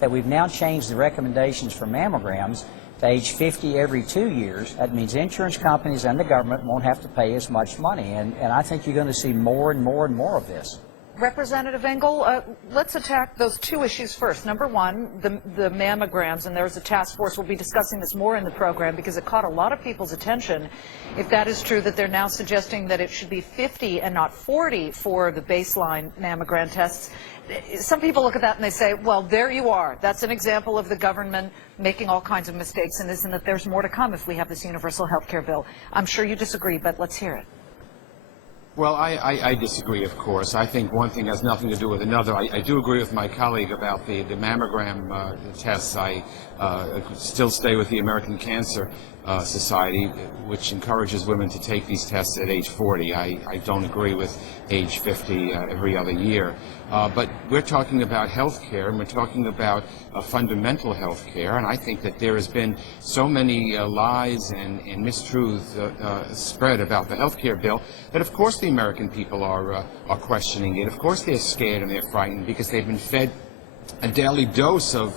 that we've now changed the recommendations for mammograms to age 50 every 2 years. That means insurance companies and the government won't have to pay as much money. And I think you're going to see more and more and more of this. Representative Engel, let's attack those two issues first. Number one, the mammograms, and there's a task force. We'll be discussing this more in the program because it caught a lot of people's attention. If that is true, that they're now suggesting that it should be 50 and not 40 for the baseline mammogram tests. Some people look at that and they say, well, there you are. That's an example of the government making all kinds of mistakes, and isn't that there's more to come if we have this universal health care bill. I'm sure you disagree, but let's hear it. Well, I disagree, of course. I think one thing has nothing to do with another. I do agree with my colleague about the mammogram tests. I still stay with the American Cancer Society, which encourages women to take these tests at age 40. I don't agree with age 50 every other year. But we're talking about health care, and we're talking about fundamental health care, and I think that there has been so many lies and mistruths spread about the health care bill that of course the American people are questioning it. Of course they're scared and they're frightened because they've been fed a daily dose of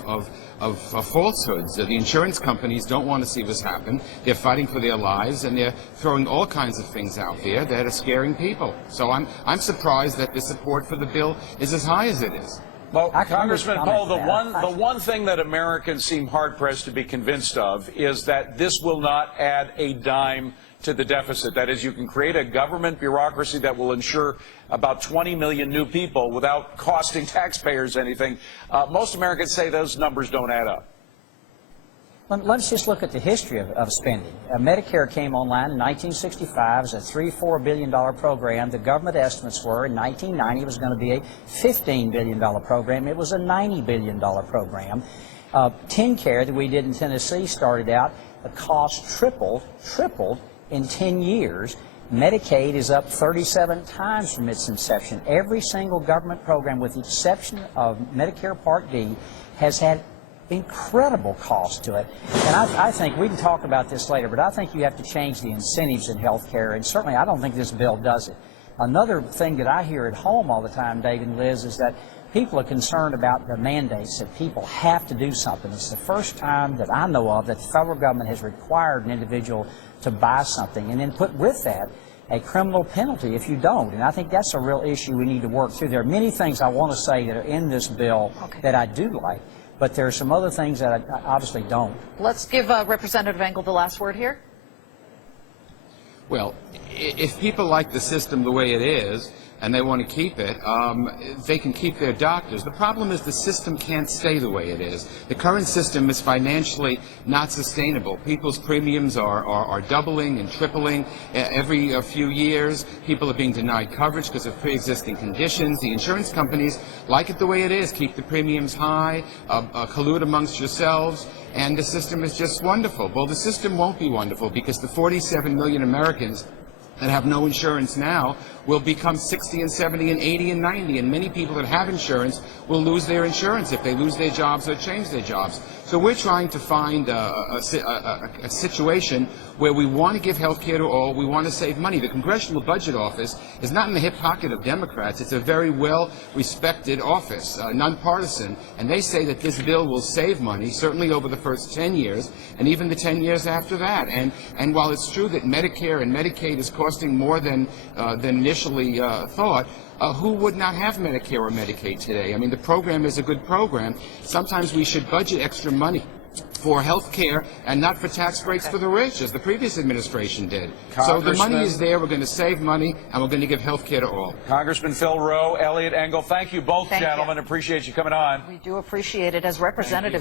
falsehoods. The insurance companies don't want to see this happen. They're fighting for their lives, and they're throwing all kinds of things out there that are scaring people. So I'm surprised that the support for the bill is as high as it is. Well, Congressman Paul, the one thing that Americans seem hard-pressed to be convinced of is that this will not add a dime to the deficit. That is, you can create a government bureaucracy that will ensure about 20 million new people without costing taxpayers anything. Most Americans say those numbers don't add up. Let's just look at the history of spending. Medicare came online in 1965 as a $3-4 billion program. The government estimates were in 1990 it was going to be a $15 billion program. It was a $90 billion program. TennCare that we did in Tennessee started out, the cost tripled in 10 years. Medicaid is up 37 times from its inception. Every single government program, with the exception of Medicare Part D, has had incredible cost to it. And I think we can talk about this later, but I think you have to change the incentives in health care, and certainly I don't think this bill does it. Another thing that I hear at home all the time, Dave and Liz, is that people are concerned about the mandates, that people have to do something. It's the first time that I know of that the federal government has required an individual to buy something and then put with that a criminal penalty if you don't. And I think that's a real issue we need to work through. There are many things I want to say that are in this bill that I do like, but there are some other things that I obviously don't. Let's give Representative Engel the last word here. Well, if people like the system the way it is, and they want to keep it, they can keep their doctors. The problem is the system can't stay the way it is. The current system is financially not sustainable. People's premiums are doubling and tripling every few years. People are being denied coverage because of pre-existing conditions. The insurance companies like it the way it is, keep the premiums high, collude amongst yourselves, and the system is just wonderful. Well, the system won't be wonderful because the 47 million Americans that have no insurance now will become 60 and 70 and 80 and 90, and many people that have insurance will lose their insurance if they lose their jobs or change their jobs. So we're trying to find a situation where we want to give health care to all, we want to save money. The Congressional Budget Office is not in the hip pocket of Democrats. It's a very well-respected office, nonpartisan, and they say that this bill will save money, certainly over the first 10 years, and even the 10 years after that. And while it's true that Medicare and Medicaid is costing more than initially thought, who would not have Medicare or Medicaid today? I mean, the program is a good program. Sometimes we should budget extra money for health care and not for tax breaks for the rich, as the previous administration did. So the money is there. We're going to save money, and we're going to give health care to all. Congressman Phil Rowe, Elliot Engel, thank you both, gentlemen. Appreciate you coming on. We do appreciate it. As representatives.